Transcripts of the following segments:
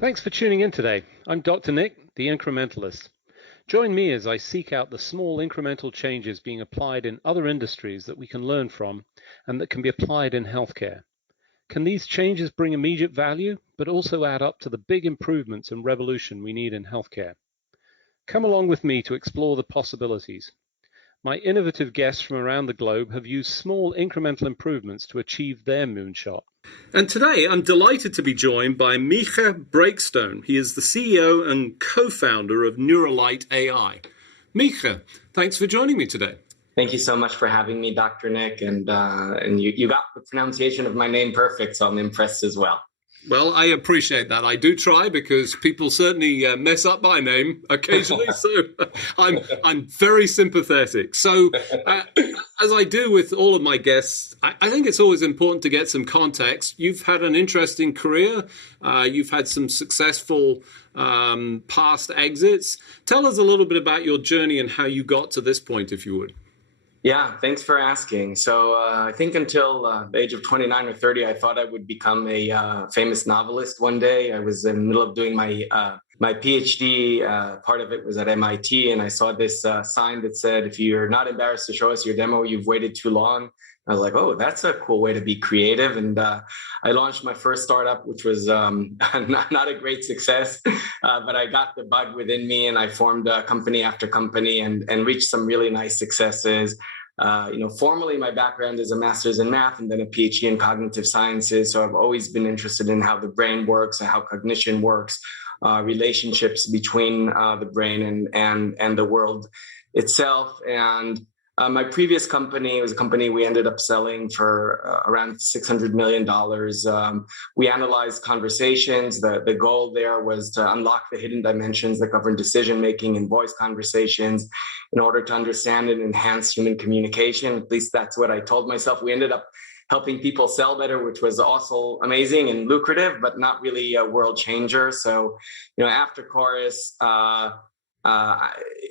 Thanks for tuning in today. I'm Dr. Nick, the Incrementalist. Join me as I seek out the small incremental changes being applied in other industries that we can learn from and that can be applied in healthcare. Can these changes bring immediate value, but also add up to the big improvements and revolution we need in healthcare? Come along with me to explore the possibilities. My innovative guests from around the globe have used small incremental improvements to achieve their moonshot. And today I'm delighted to be joined by Micah Breakstone. He is the CEO and co-founder of Neuralight.ai. Micah, thanks for joining me today. Thank you so much for having me, Dr. Nick. And you got the pronunciation of my name perfect, so I'm impressed as well. Well, I appreciate that. I do try because people certainly mess up my name occasionally, so I'm very sympathetic. So as I do with all of my guests, I think it's always important to get some context. You've had an interesting career. You've had some successful past exits. Tell us a little bit about your journey and how you got to this point, if you would. Yeah, thanks for asking. So I think until the age of 29 or 30, I thought I would become a famous novelist one day. I was in the middle of doing my PhD. Part of it was at MIT, and I saw this sign that said, if you're not embarrassed to show us your demo, you've waited too long. I was like, oh, that's a cool way to be creative. And I launched my first startup, which was not a great success, but I got the bug within me and I formed company after company and reached some really nice successes. Formally, my background is a master's in math and then a PhD in cognitive sciences. So I've always been interested in how the brain works and how cognition works, relationships between the brain and the world itself. And my previous company was a company we ended up selling for around $600 million. We analyzed conversations. The goal there was to unlock the hidden dimensions that govern decision-making and voice conversations in order to understand and enhance human communication. At least that's what I told myself. We ended up helping people sell better, which was also amazing and lucrative, but not really a world changer. So, after Chorus,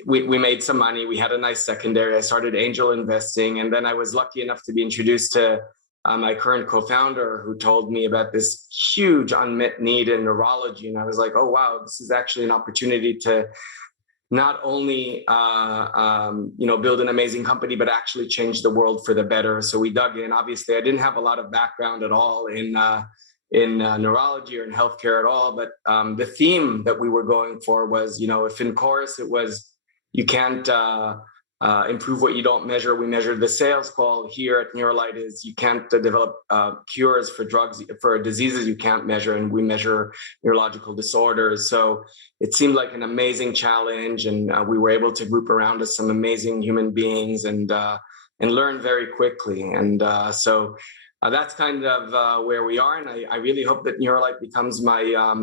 we made some money. We had a nice secondary. I started angel investing. And then I was lucky enough to be introduced to my current co-founder, who told me about this huge unmet need in neurology. And I was like, oh, wow, this is actually an opportunity to not only build an amazing company, but actually change the world for the better. So we dug in. Obviously, I didn't have a lot of background at all in neurology or in healthcare at all. But the theme that we were going for was, if in chorus it was, you can't improve what you don't measure. We measure the sales call. Here at Neuralight is you can't develop cures for drugs, for diseases you can't measure. And we measure neurological disorders. So it seemed like an amazing challenge. And we were able to group around us some amazing human beings and learn very quickly. And so that's kind of where we are. And I really hope that Neuralight becomes my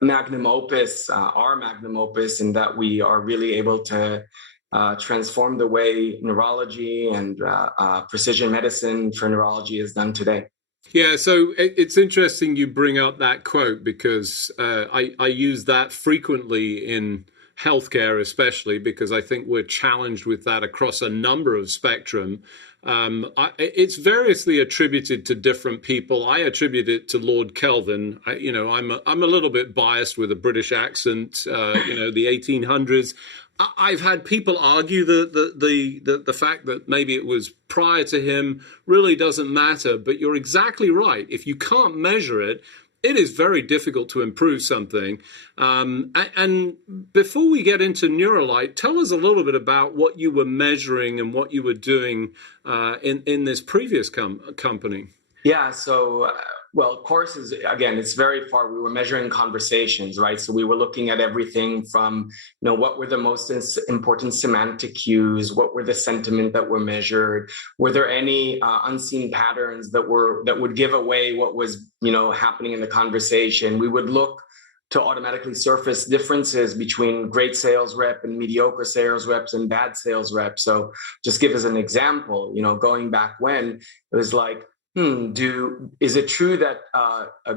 magnum opus, our magnum opus, and that we are really able to transform the way neurology and precision medicine for neurology is done today. Yeah, so it's interesting you bring up that quote because I use that frequently in healthcare, especially because I think we're challenged with that across a number of spectrum. It's variously attributed to different people. I attribute it to Lord Kelvin. I'm a little bit biased with a British accent. The 1800s. I've had people argue the fact that maybe it was prior to him really doesn't matter. But you're exactly right. If you can't measure it, it is very difficult to improve something. And before we get into Neuralight, tell us a little bit about what you were measuring and what you were doing in this previous company. Yeah, so, Chorus is, again, it's very far. We were measuring conversations, right? So we were looking at everything from, what were the most important semantic cues? What were the sentiment that were measured? Were there any unseen patterns that would give away what was, happening in the conversation? We would look to automatically surface differences between great sales rep and mediocre sales reps and bad sales reps. So just give us an example, going back when it was like, is it true that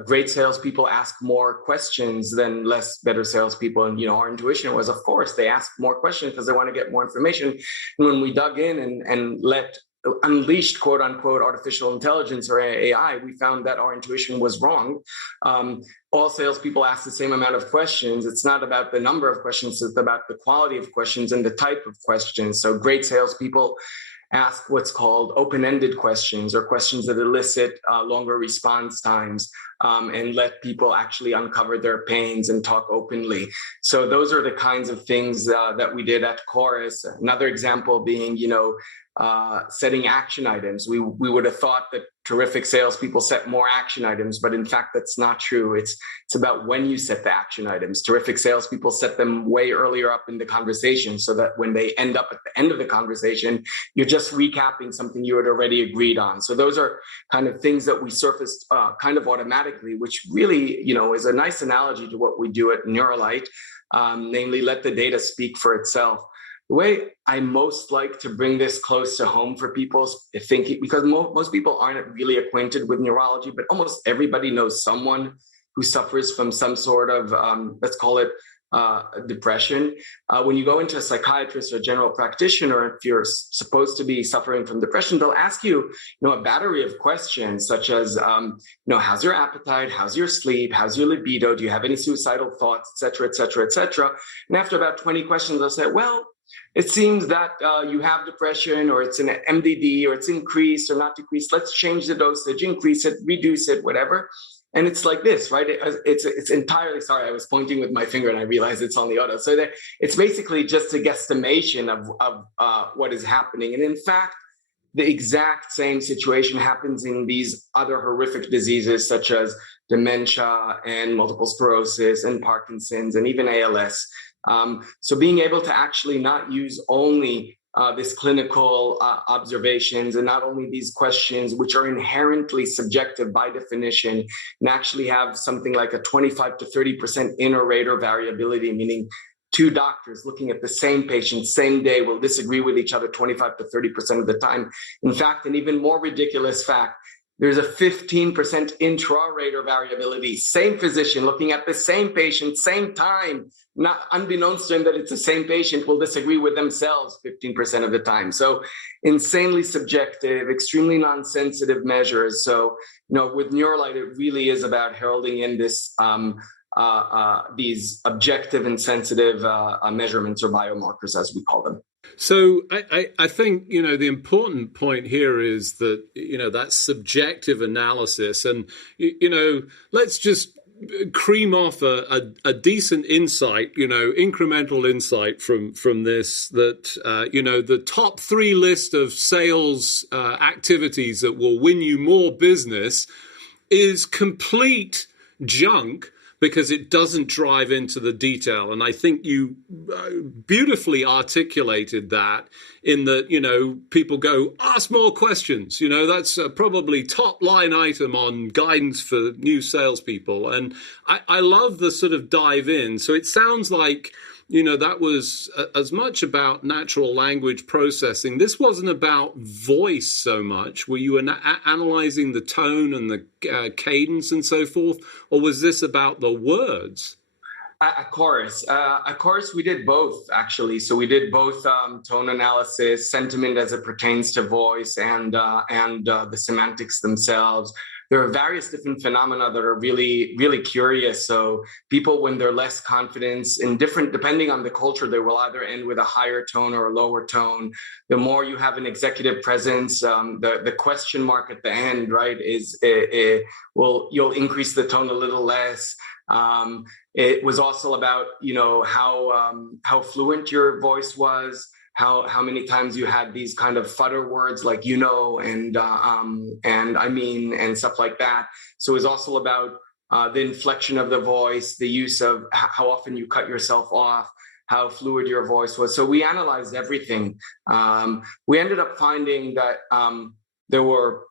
great salespeople ask more questions than better salespeople? And, our intuition was, of course, they ask more questions because they want to get more information. And when we dug in and unleashed, quote unquote, artificial intelligence or AI, we found that our intuition was wrong. all salespeople ask the same amount of questions. It's not about the number of questions, it's about the quality of questions and the type of questions. So great salespeople ask what's called open-ended questions, or questions that elicit longer response times, and let people actually uncover their pains and talk openly. So those are the kinds of things that we did at Chorus. Another example being, setting action items. We would have thought that terrific salespeople set more action items, but in fact, that's not true. It's about when you set the action items. Terrific salespeople set them way earlier up in the conversation, so that when they end up at the end of the conversation, you're just recapping something you had already agreed on. So those are kind of things that we surfaced kind of automatically, which really, is a nice analogy to what we do at Neuralight, namely let the data speak for itself. The way I most like to bring this close to home for people is thinking, because most people aren't really acquainted with neurology, but almost everybody knows someone who suffers from some sort of, let's call it depression. When you go into a psychiatrist or a general practitioner, if you're supposed to be suffering from depression, they'll ask you, a battery of questions such as, how's your appetite? How's your sleep? How's your libido? Do you have any suicidal thoughts, et cetera, et cetera, et cetera? And after about 20 questions, they'll say, well, it seems that you have depression, or it's an MDD, or it's increased or not decreased. Let's change the dosage, increase it, reduce it, whatever. And it's like this, right? It's entirely, sorry, I was pointing with my finger and I realized it's on the auto. So that it's basically just a guesstimation of what is happening. And in fact, the exact same situation happens in these other horrific diseases such as dementia and multiple sclerosis and Parkinson's and even ALS. So being able to actually not use only this clinical observations and not only these questions, which are inherently subjective by definition, and actually have something like a 25 to 30% inter-rater variability, meaning two doctors looking at the same patient, same day, will disagree with each other 25 to 30% of the time. In fact, an even more ridiculous fact, there's a 15% intra-rater variability. Same physician looking at the same patient, same time, not unbeknownst to him that it's the same patient, will disagree with themselves 15% of the time. So insanely subjective, extremely non-sensitive measures. So, with Neuralight, it really is about heralding in this these objective and sensitive measurements, or biomarkers, as we call them. So I think, the important point here is that, that subjective analysis, and, let's just cream off a decent insight, incremental insight from this, that, the top 3 list of sales activities that will win you more business is complete junk, because it doesn't drive into the detail. And I think you beautifully articulated that in that, people go, ask more questions. That's probably top line item on guidance for new salespeople. And I love the sort of dive in. So it sounds like, that was as much about natural language processing. This wasn't about voice so much. Were you analyzing the tone and the cadence and so forth? Or was this about the words? At Chorus, we did both, actually. So we did both tone analysis, sentiment as it pertains to voice, and the semantics themselves. There are various different phenomena that are really, really curious. So people, when they're less confident in different, depending on the culture, they will either end with a higher tone or a lower tone. The more you have an executive presence, the question mark at the end, right, you'll increase the tone a little less. It was also about, how fluent your voice was, how many times you had these kind of fodder words like, and I mean, and stuff like that. So it was also about the inflection of the voice, the use of how often you cut yourself off, how fluid your voice was. So we analyzed everything. We ended up finding that there were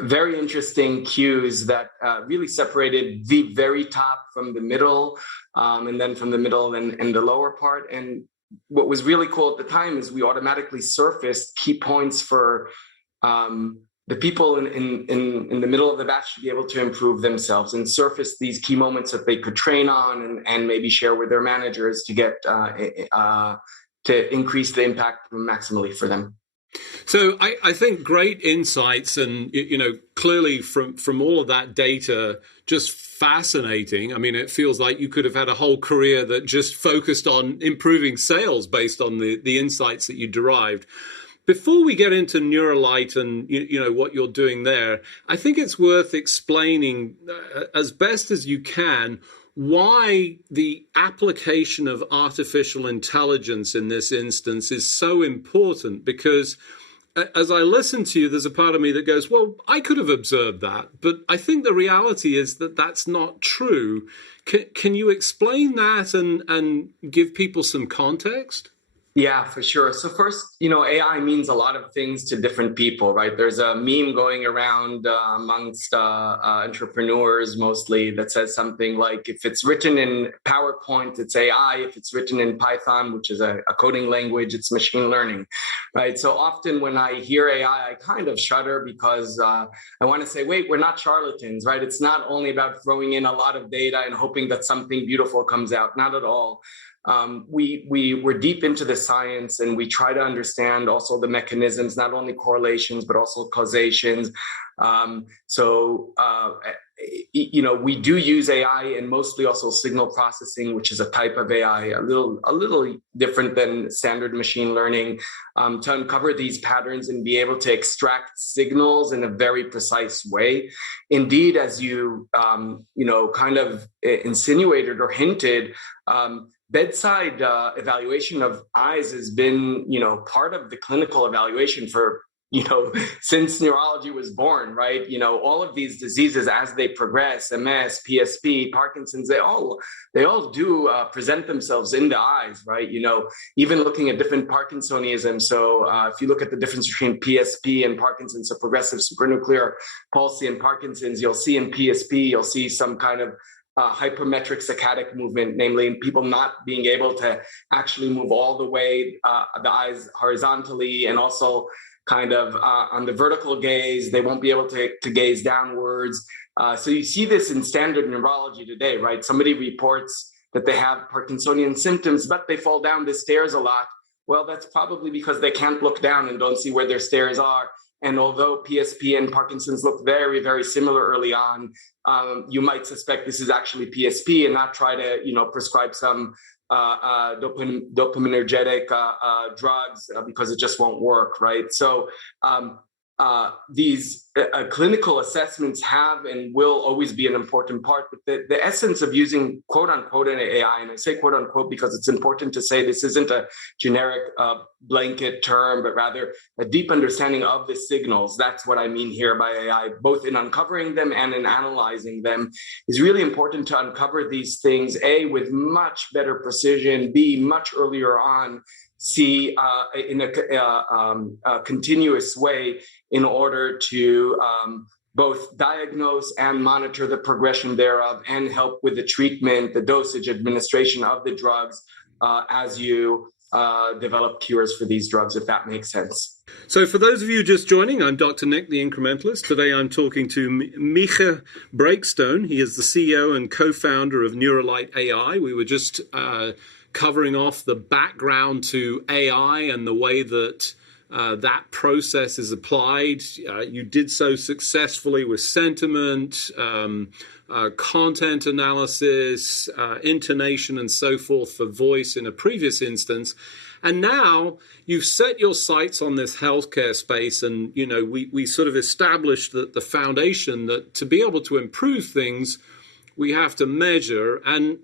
very interesting cues that really separated the very top from the middle, and then from the middle and the lower part. And what was really cool at the time is we automatically surfaced key points for the people in the middle of the batch to be able to improve themselves, and surface these key moments that they could train on and maybe share with their managers to get to increase the impact maximally for them. So I think great insights, and clearly from all of that data, just fascinating. I mean, it feels like you could have had a whole career that just focused on improving sales based on the insights that you derived. Before we get into Neuralight and what you're doing there, I think it's worth explaining as best as you can why the application of artificial intelligence in this instance is so important. Because as I listen to you, there's a part of me that goes, well, I could have observed that, but I think the reality is that that's not true. Can you explain that and give people some context? Yeah, for sure. So first, AI means a lot of things to different people, right? There's a meme going around amongst entrepreneurs mostly that says something like, if it's written in PowerPoint, it's AI. If it's written in Python, which is a coding language, it's machine learning, right? So often when I hear AI, I kind of shudder because I want to say, wait, we're not charlatans, right? It's not only about throwing in a lot of data and hoping that something beautiful comes out. Not at all. We're deep into the science, and we try to understand also the mechanisms, not only correlations, but also causations. We do use AI and mostly also signal processing, which is a type of AI, a little different than standard machine learning, to uncover these patterns and be able to extract signals in a very precise way. Indeed, as you kind of insinuated or hinted, bedside evaluation of eyes has been, part of the clinical evaluation for, since neurology was born, right? All of these diseases as they progress, MS, PSP, Parkinson's, they all do present themselves in the eyes, right? Even looking at different Parkinsonism. So if you look at the difference between PSP and Parkinson's, so progressive supranuclear palsy and Parkinson's, you'll see in PSP, you'll see some kind of hypermetric saccadic movement, namely people not being able to actually move all the way the eyes horizontally, and also kind of on the vertical gaze, they won't be able to gaze downwards. So you see this in standard neurology today, right? Somebody reports that they have Parkinsonian symptoms, but they fall down the stairs a lot. Well, that's probably because they can't look down and don't see where their stairs are. And although PSP and Parkinson's look very, very similar early on, you might suspect this is actually PSP and not try to, prescribe some dopaminergic drugs because it just won't work, right? So these clinical assessments have and will always be an important part, but the essence of using quote unquote an AI, and I say quote unquote because it's important to say this isn't a generic blanket term, but rather a deep understanding of the signals. That's what I mean here by AI, both in uncovering them and in analyzing them. Is really important to uncover these things, A, with much better precision, B, much earlier on, C, in a continuous way, in order to both diagnose and monitor the progression thereof and help with the treatment, the dosage, administration of the drugs as you develop cures for these drugs, if that makes sense. So for those of you just joining, I'm Dr. Nick, the Incrementalist. Today I'm talking to Micah Breakstone. He is the CEO and co-founder of Neuralight.ai. We were just covering off the background to AI and the way that that process is applied. You did so successfully with sentiment, content analysis, intonation, and so forth for voice in a previous instance. And now you've set your sights on this healthcare space, and we sort of established that the foundation that to be able to improve things, we have to measure, and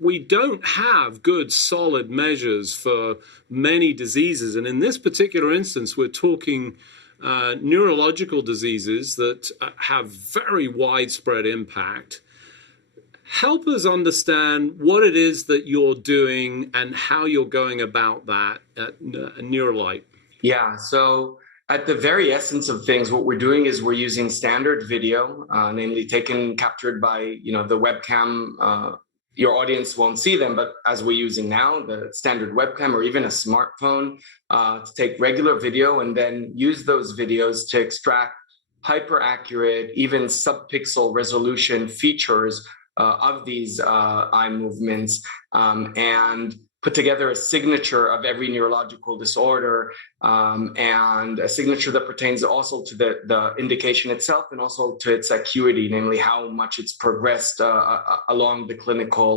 we don't have good solid measures for many diseases. And in this particular instance, we're talking neurological diseases that have very widespread impact. Help us understand what it is that you're doing and how you're going about that at Neuralight. Yeah, so at the very essence of things, what we're doing is we're using standard video, namely captured by the webcam. Your audience won't see them, but as we're using now, the standard webcam or even a smartphone, to take regular video and then use those videos to extract hyper accurate, even sub-pixel resolution features of these eye movements, and put together a signature of every neurological disorder, and a signature that pertains also to the indication itself and also to its acuity, namely how much it's progressed along the clinical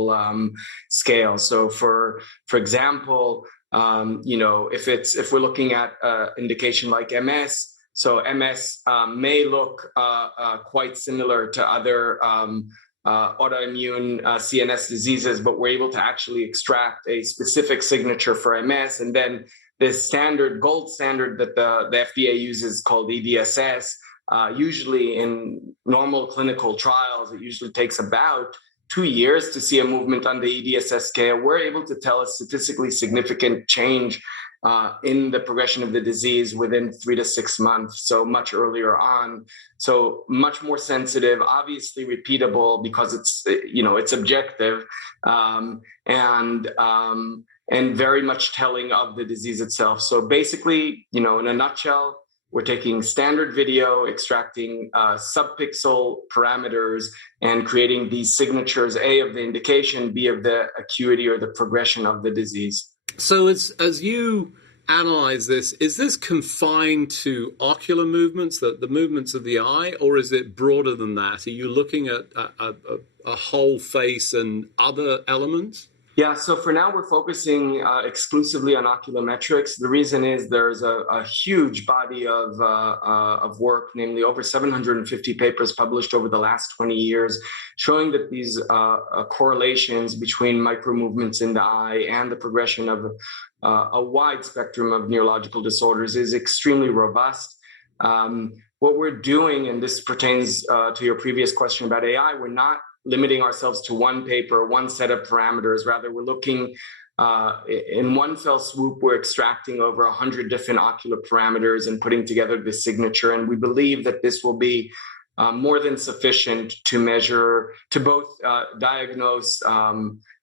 scale. So for example, if we're looking at indication like MS, so MS may look quite similar to other autoimmune CNS diseases, but we're able to actually extract a specific signature for MS. And then this gold standard that the FDA uses called EDSS, usually in normal clinical trials, it usually takes about 2 years to see a movement on the EDSS scale. We're able to tell a statistically significant change in the progression of the disease within 3 to 6 months, so much earlier on. So much more sensitive, obviously repeatable because it's objective, and very much telling of the disease itself. So basically, in a nutshell, we're taking standard video, extracting subpixel parameters, and creating these signatures, A, of the indication, B, of the acuity or the progression of the disease. So as you analyze this, is this confined to ocular movements, the movements of the eye, or is it broader than that? Are you looking at a whole face and other elements? Yeah, so for now, we're focusing exclusively on oculometrics. The reason is there's a huge body of work, namely over 750 papers published over the last 20 years, showing that these correlations between micromovements in the eye and the progression of a wide spectrum of neurological disorders is extremely robust. What we're doing, and this pertains to your previous question about AI, we're not limiting ourselves to one paper, one set of parameters. Rather, we're looking in one fell swoop, we're extracting over 100 different ocular parameters and putting together this signature. And we believe that this will be more than sufficient to measure, to both diagnose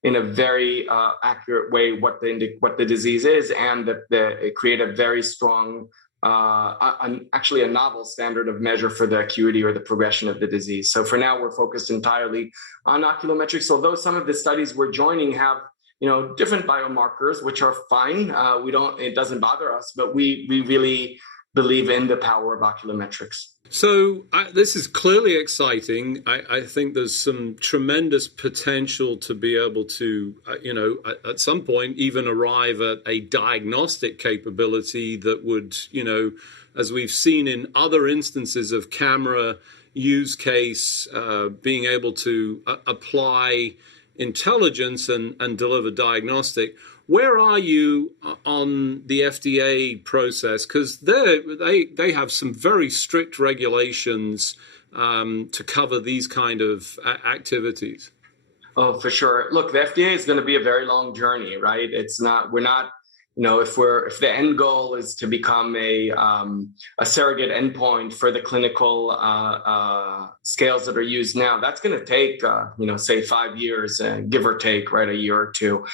in a very accurate way what the disease is, and that create a very strong actually a novel standard of measure for the acuity or the progression of the disease. So for now, we're focused entirely on oculometrics, although some of the studies we're joining have different biomarkers, which are fine. It doesn't bother us, but we really believe in the power of oculometrics. So this is clearly exciting. I think there's some tremendous potential to be able to, at some point even arrive at a diagnostic capability that would, as we've seen in other instances of camera use case, being able to apply intelligence and deliver diagnostic. Where are you on the FDA process? Because they have some very strict regulations to cover these kind of activities. Oh, for sure. Look, the FDA is going to be a very long journey, right? We're not, if the end goal is to become a surrogate endpoint for the clinical scales that are used now, that's going to take, say 5 years, give or take, right, a year or two.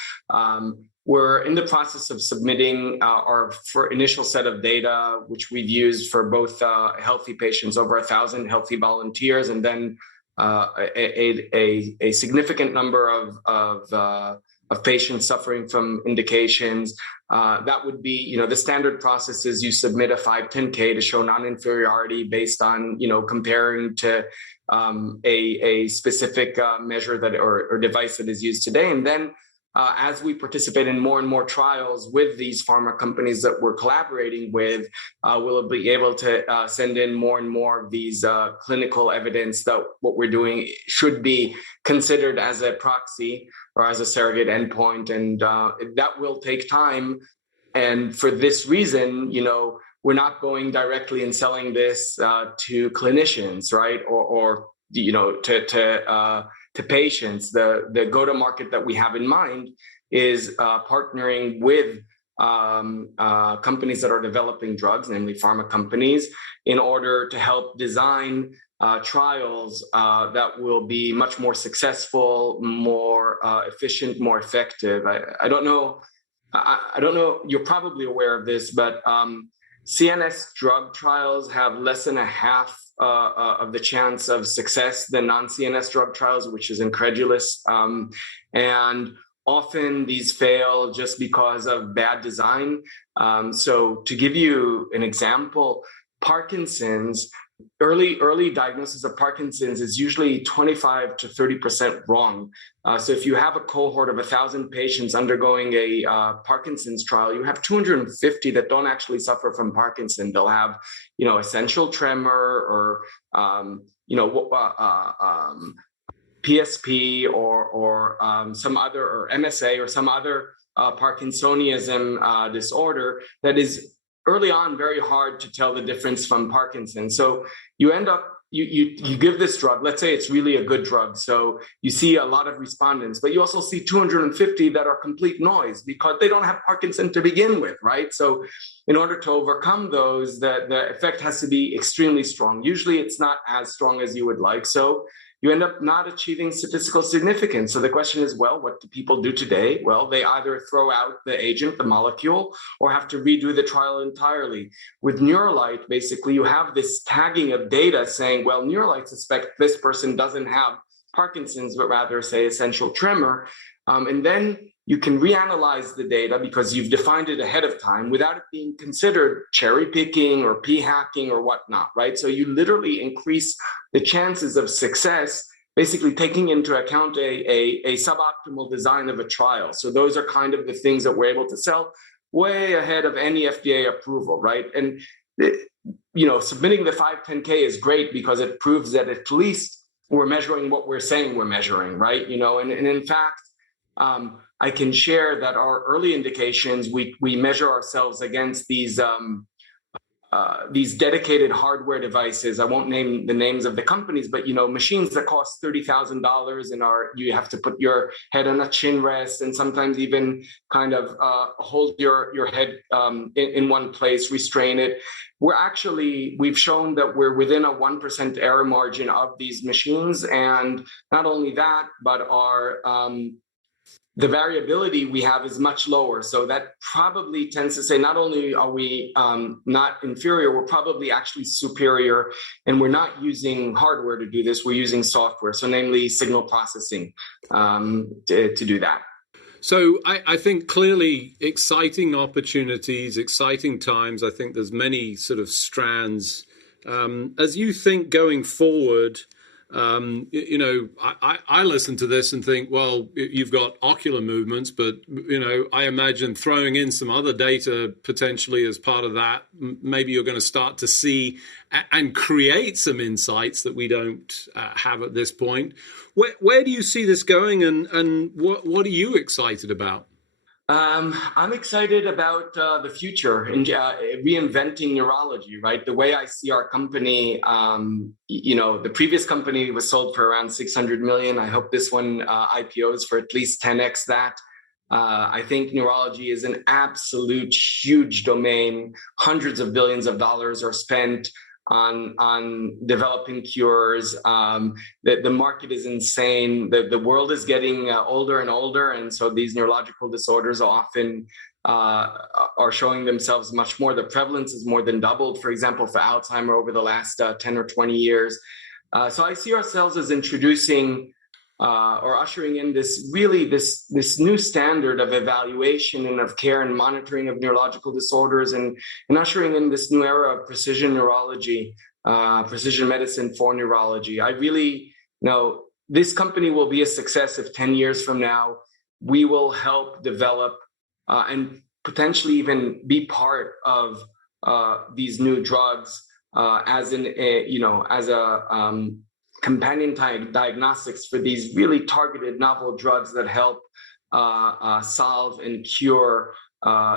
We're in the process of submitting our initial set of data, which we've used for both healthy patients, over 1,000 healthy volunteers, and then a significant number of patients suffering from indications. That would be, the standard process is you submit a 510K to show non-inferiority based on, comparing to a specific measure or device that is used today. And then as we participate in more and more trials with these pharma companies that we're collaborating with, we'll be able to send in more and more of these clinical evidence that what we're doing should be considered as a proxy or as a surrogate endpoint. And that will take time. And for this reason, we're not going directly and selling this to clinicians, right? Or to patients. The go-to-market that we have in mind is partnering with companies that are developing drugs, namely pharma companies, in order to help design trials that will be much more successful, more efficient, more effective. I don't know. You're probably aware of this, but CNS drug trials have less than a half of the chance of success than non-CNS drug trials, which is incredulous. And Often these fail just because of bad design. So to give you an example, Parkinson's, early diagnosis of Parkinson's is usually 25 to 30% wrong. So if you have a cohort of 1,000 patients undergoing a Parkinson's trial, you have 250 that don't actually suffer from Parkinson. They'll have, essential tremor or, PSP or some other, or MSA or some other Parkinsonism disorder that is early on very hard to tell the difference from Parkinson's. So you end up, you give this drug, let's say it's really a good drug. So you see a lot of respondents, but you also see 250 that are complete noise because they don't have Parkinson to begin with, right? So in order to overcome those, the effect has to be extremely strong. Usually it's not as strong as you would like. So you end up not achieving statistical significance. So the question is, well, what do people do today? Well, they either throw out the agent, the molecule, or have to redo the trial entirely. With Neuralight, basically, you have this tagging of data saying, well, Neuralight suspect this person doesn't have Parkinson's, but rather, say, essential tremor. And then you can reanalyze the data because you've defined it ahead of time without it being considered cherry picking or p-hacking or whatnot, right? So you literally increase the chances of success, basically taking into account a suboptimal design of a trial. So those are kind of the things that we're able to sell way ahead of any FDA approval, right? And submitting the 510K is great because it proves that at least we're measuring what we're saying we're measuring, right? And in fact, I can share that our early indications, we measure ourselves against these dedicated hardware devices. I won't name the names of the companies, but machines that cost $30,000 and you have to put your head on a chin rest and sometimes even kind of hold your head in one place, restrain it. We've shown that we're within a 1% error margin of these machines, and not only that, but the variability we have is much lower. So that probably tends to say not only are we not inferior, we're probably actually superior, and we're not using hardware to do this, we're using software, so namely signal processing to do that. So I think clearly exciting opportunities, exciting times. I think there's many sort of strands. As you think going forward, I listen to this and think, well, you've got ocular movements, but, I imagine throwing in some other data potentially as part of that, maybe you're going to start to see and create some insights that we don't have at this point. Where do you see this going, and what are you excited about? I'm excited about the future and reinventing neurology, right? The way I see our company, the previous company was sold for around 600 million. I hope this one IPOs for at least 10x that. I think neurology is an absolute huge domain. Hundreds of billions of dollars are spent on developing cures. The market is insane. The world is getting older and older, and so these neurological disorders often are showing themselves much more. The prevalence is more than doubled, for example, for Alzheimer over the last 10 or 20 years. So I see ourselves as introducing or ushering in this new standard of evaluation and of care and monitoring of neurological disorders, and ushering in this new era of precision neurology, precision medicine for neurology. I really know this company will be a success if 10 years from now we will help develop and potentially even be part of these new drugs as a companion diagnostics for these really targeted novel drugs that help solve and cure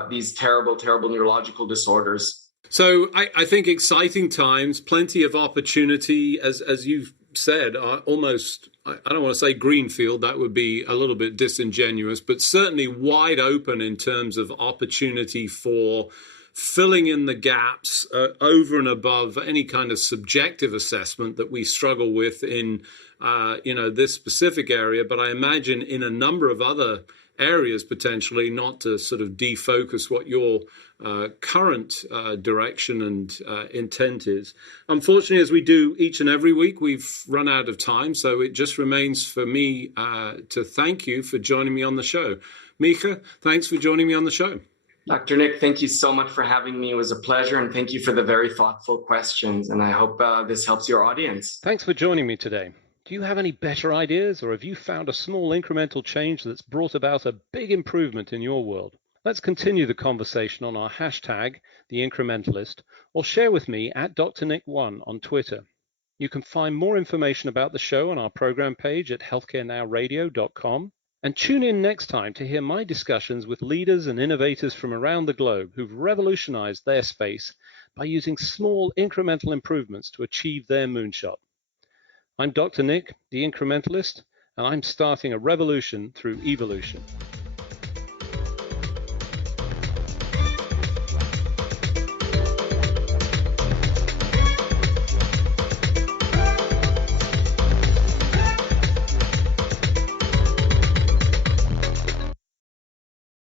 these terrible, terrible neurological disorders. So I think exciting times, plenty of opportunity, as you've said, almost, I don't want to say greenfield, that would be a little bit disingenuous, but certainly wide open in terms of opportunity for filling in the gaps over and above any kind of subjective assessment that we struggle with in this specific area, but I imagine in a number of other areas potentially, not to sort of defocus what your current direction and intent is. Unfortunately, as we do each and every week, we've run out of time, so it just remains for me to thank you for joining me on the show. Micah, thanks for joining me on the show. Dr. Nick, thank you so much for having me. It was a pleasure, and thank you for the very thoughtful questions, and I hope this helps your audience. Thanks for joining me today. Do you have any better ideas, or have you found a small incremental change that's brought about a big improvement in your world? Let's continue the conversation on our hashtag, The Incrementalist, or share with me at DrNick1 on Twitter. You can find more information about the show on our program page at healthcarenowradio.com. And tune in next time to hear my discussions with leaders and innovators from around the globe who've revolutionized their space by using small incremental improvements to achieve their moonshot. I'm Dr. Nick, the Incrementalist, and I'm starting a revolution through evolution.